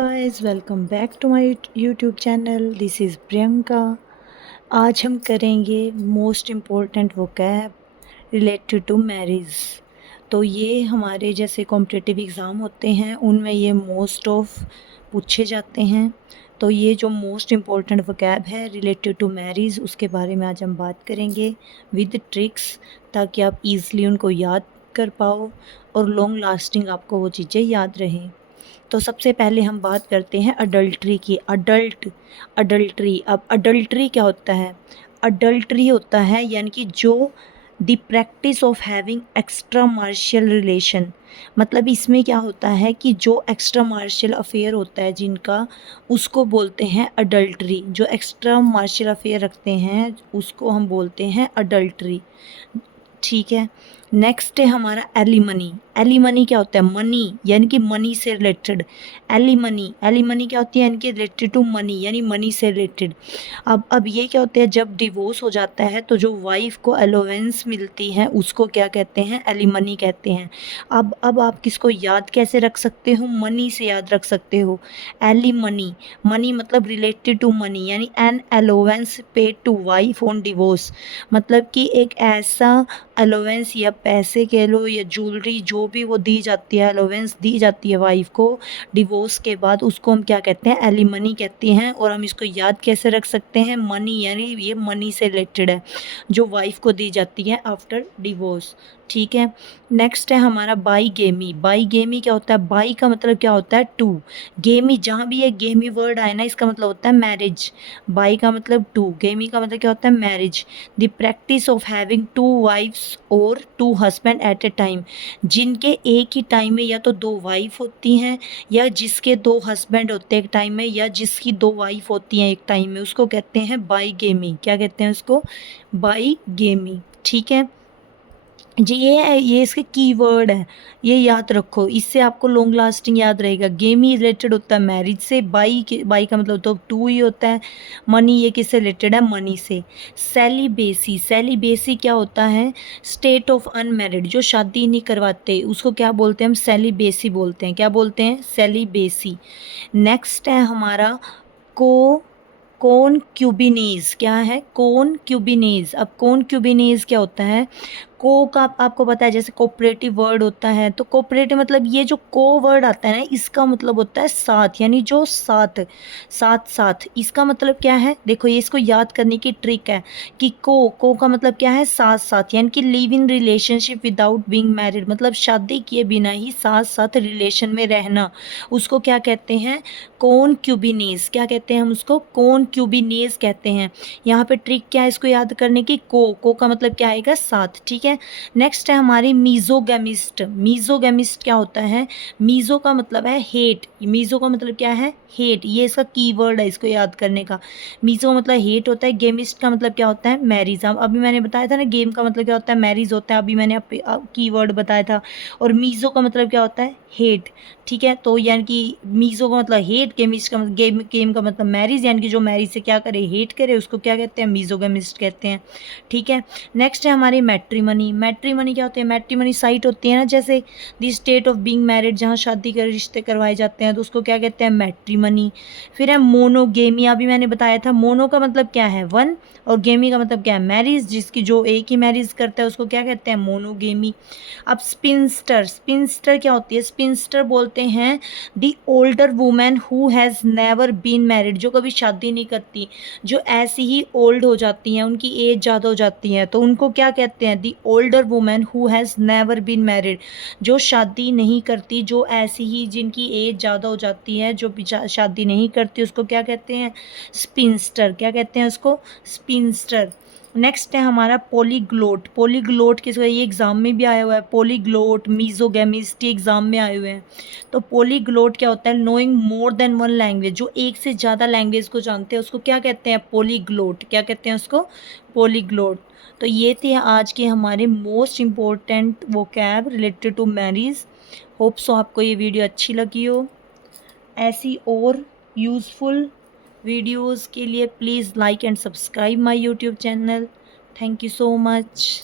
Guys welcome back to my YouTube channel. This is Priyanka. आज हम करेंगे most important vocab related to marriage. तो ये हमारे जैसे कॉम्पिटिटिव एग्ज़ाम होते हैं उनमें ये मोस्ट ऑफ पूछे जाते हैं। तो ये जो मोस्ट इम्पोर्टेंट वोकैब है रिलेटेड टू मैरिज उसके बारे में आज हम बात करेंगे विद ट्रिक्स, ताकि आप इज़िली उनको याद कर पाओ और लॉन्ग लास्टिंग आपको वो चीज़ें याद रहें। तो सबसे पहले हम बात करते हैं अडल्ट्री की। अडल्ट्री। अब अडल्ट्री क्या होता है? अडल्ट्री होता है यानी कि जो the practice of having extra martial relation. मतलब इसमें क्या होता है कि जो एक्स्ट्रा मार्शियल अफेयर होता है जिनका, उसको बोलते हैं अडल्ट्री। जो एक्स्ट्रा मार्शियल अफेयर रखते हैं उसको हम बोलते हैं अडल्ट्री। ठीक है। नेक्स्ट है हमारा एलिमनी। एलिमनी क्या होता है? मनी, यानी कि मनी से रिलेटेड। एलिमनी, एलिमनी क्या होती है? यानी कि रिलेटेड टू मनी, यानी मनी से रिलेटेड। अब ये क्या होता है? जब डिवोर्स हो जाता है तो जो वाइफ को अलोवेंस मिलती है उसको क्या कहते हैं? एलिमनी कहते हैं। अब आप किसको याद कैसे रख सकते हो? मनी से याद रख सकते हो। एलिमनी, मनी मतलब रिलेटेड टू मनी, यानी an allowance paid to wife on divorce. मतलब कि एक ऐसा अलोवेंस या पैसे कह लो या ज्वेलरी, जो भी वो दी जाती है, अलोवेंस दी जाती है वाइफ को डिवोर्स के बाद, उसको हम क्या कहते हैं? एलिमनी कहते हैं। और हम इसको याद कैसे रख सकते हैं? मनी, यानी ये मनी से रिलेटेड है जो वाइफ को दी जाती है आफ्टर डिवोर्स। ठीक है। नेक्स्ट है हमारा बाईगेमी। बाईगेमी क्या होता है? बाई का मतलब क्या होता है? टू। गेमी, जहाँ भी ये गेमी वर्ड आए ना, इसका मतलब होता है मैरिज। बाई का मतलब टू, गेमी का मतलब क्या होता है? Marriage. The practice of having two wives और two husband at a time. जिनके एक ही टाइम में या तो दो वाइफ होती हैं, या जिसके दो हस्बैंड होते हैं एक टाइम में, या जिसकी दो वाइफ होती हैं एक टाइम में, उसको कहते हैं बाईगेमी। क्या कहते हैं उसको? बाईगेमी। ठीक है जी। ये इसके कीवर्ड है, ये याद रखो, इससे आपको लॉन्ग लास्टिंग याद रहेगा। गेमी रिलेटेड होता है मैरिज से। बाई का मतलब तो टू ही होता है। मनी, ये किससे रिलेटेड है? मनी से। सेलिबेसी। सेलिबेसी क्या होता है? स्टेट ऑफ अनमैरिड, जो शादी नहीं करवाते उसको क्या बोलते हैं? हम सेलिबेसी बोलते हैं। क्या बोलते हैं? सेलिबेसी। नेक्स्ट है हमारा को कौन क्यूबिनीज। क्या है? कौन क्यूबिनीज। अब कौन क्यूबिनीज क्या होता है? को का आपको पता है, जैसे कोऑपरेटिव वर्ड होता है, तो कोऑपरेटिव मतलब ये जो को वर्ड आता है ना, इसका मतलब होता है साथ, यानी जो साथ, साथ साथ। इसका मतलब क्या है? देखो, ये इसको याद करने की ट्रिक है कि को का मतलब क्या है? साथ साथ, यानी कि live in relationship without being married, मतलब शादी किए बिना ही साथ साथ रिलेशन में रहना, उसको क्या कहते हैं? कौन क्यूबिनीज। क्या कहते हैं हम उसको? कौन क्यूबिनीज कहते हैं। यहाँ पे ट्रिक क्या है इसको याद करने की? को का मतलब क्या आएगा? साथ। ठीक है। नेक्स्ट है हमारी मीजोगेमिस्ट। मीजोगेमिस्ट क्या होता है? मीजो का मतलब है हेट। मीजो का मतलब क्या है? हेट। ये इसका कीवर्ड है इसको याद करने का। मीजो मतलब हेट होता है। गेमिस्ट का मतलब क्या होता है? मैरिज। अभी मैंने बताया था ना, गेम का मतलब क्या होता है? मैरिज होता है। अभी मैंने कीवर्ड बताया था। और मीजो का मतलब क्या होता है? हेट। ठीक है। तो यानी कि मीजो का मतलब हेट, गेमिस्ट का मतलब गेम का मतलब मैरिज, यानी कि जो मैरिज से क्या करे? हेट करे, उसको क्या कहते हैं? मीजोगेमिस्ट कहते हैं। ठीक है। नेक्स्ट है हमारी मैट्रिमनी। मैट्रिमनी क्या होती है? मैट्रिमनी साइट होती है ना, जैसे the state of being married, जहाँ शादी के रिश्ते करवाए जाते हैं, तो उसको क्या कहते हैं? मैट्रिमनी। फिर है मोनोगेमी। अभी मैंने बताया था, मोनो का मतलब क्या है? वन, और गेमी का मतलब क्या है? मैरिज। जिसकी जो एक ही मैरिज करता है उसको क्या कहते हैं? मोनोगेमी। अब स्पिंस्टर। स्पिंस्टर क्या होती है? स्पिंस्टर बोलते हैं the older women who has never been married, जो कभी शादी नहीं करती, जो ऐसी ही ओल्ड हो जाती हैं, उनकी एज ज़्यादा हो जाती है, तो उनको क्या कहते हैं? The older women who has never been married, जो शादी नहीं करती, जो ऐसी ही जिनकी एज ज़्यादा हो जाती है, जो शादी नहीं करती, उसको क्या कहते हैं? स्पिंस्टर। क्या कहते हैं उसको? स्पिंस्टर। नेक्स्ट है हमारा पॉलीग्लोट। पॉलीग्लोट किस, ये एग्ज़ाम में भी आया हुआ है। पॉलीग्लोट, मीजोगेमिस्ट, ये एग्ज़ाम में आए हुए हैं। तो पॉलीग्लोट क्या होता है? Knowing more than one language, जो एक से ज़्यादा लैंग्वेज को जानते हैं उसको क्या कहते हैं? पॉलीग्लोट। क्या कहते हैं उसको? पॉलीग्लोट। तो ये थे आज के हमारे most important vocab related to marriage. Hope so आपको ये वीडियो अच्छी लगी हो। ऐसी और यूज़फुल वीडियोस के लिए please like and subscribe my YouTube channel. Thank you so much.